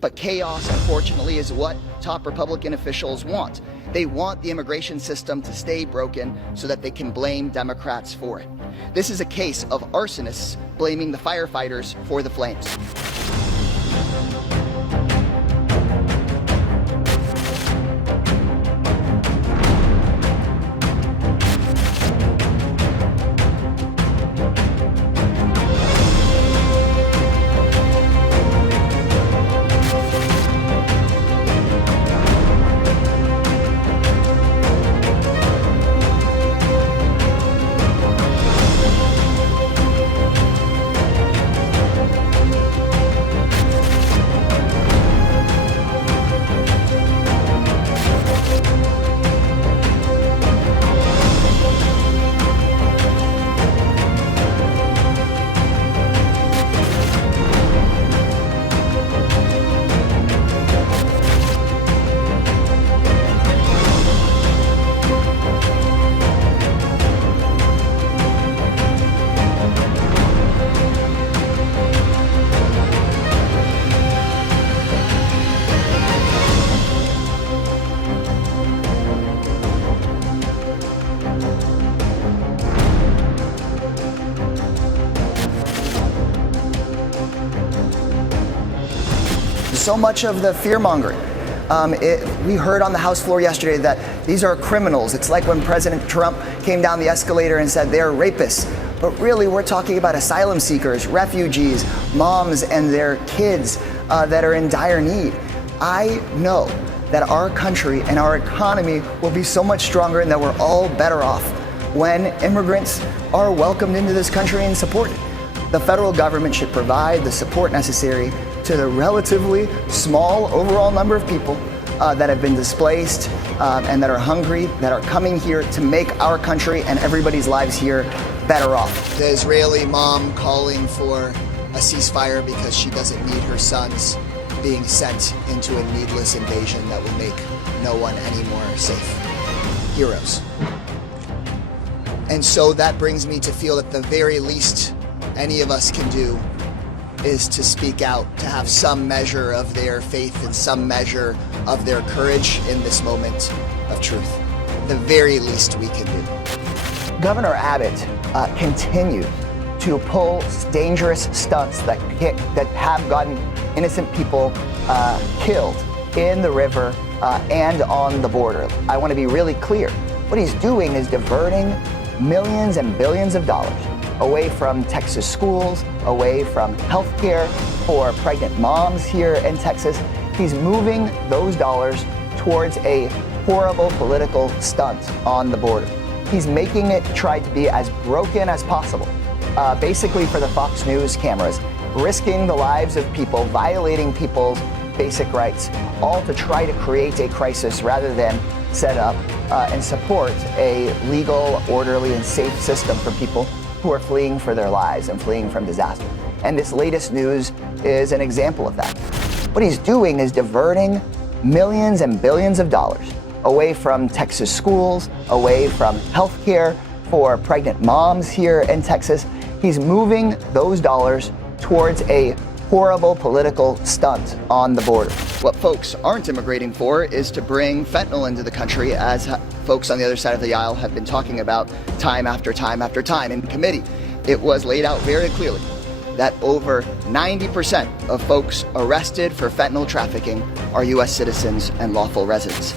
But chaos, unfortunately, is what top Republican officials want. They want the immigration system to stay broken so that they can blame Democrats for it. This is a case of arsonists blaming the firefighters for the flames. So much of the fear-mongering. We heard on the House floor yesterday that these are criminals. It's like when President Trump came down the escalator and said they're rapists. But really, we're talking about asylum seekers, refugees, moms and their kids that are in dire need. I know that our country and our economy will be so much stronger and that we're all better off when immigrants are welcomed into this country and supported. The federal government should provide the support necessary to the relatively small overall number of people that have been displaced and that are hungry, that are coming here to make our country and everybody's lives here better off. The Israeli mom calling for a ceasefire because she doesn't need her sons being sent into a needless invasion that will make no one any more safe. Heroes. And so that brings me to feel that the very least any of us can do is to speak out, to have some measure of their faith and some measure of their courage in this moment of truth. The very least we can do. Governor Abbott continued to pull dangerous stunts that have gotten innocent people killed in the river and on the border. I want to be really clear. What he's doing is diverting millions and billions of dollars away from Texas schools, away from healthcare for pregnant moms here in Texas. He's moving those dollars towards a horrible political stunt on the border. He's making it try to be as broken as possible, basically for the Fox News cameras, risking the lives of people, violating people's basic rights, all to try to create a crisis rather than set up and support a legal, orderly, and safe system for people who are fleeing for their lives and fleeing from disaster. And this latest news is an example of that. What he's doing is diverting millions and billions of dollars away from Texas schools, away from healthcare for pregnant moms here in Texas. He's moving those dollars towards a horrible political stunt on the border. What folks aren't immigrating for is to bring fentanyl into the country, as folks on the other side of the aisle have been talking about time after time after time in committee. It was laid out very clearly that over 90% of folks arrested for fentanyl trafficking are U.S. citizens and lawful residents.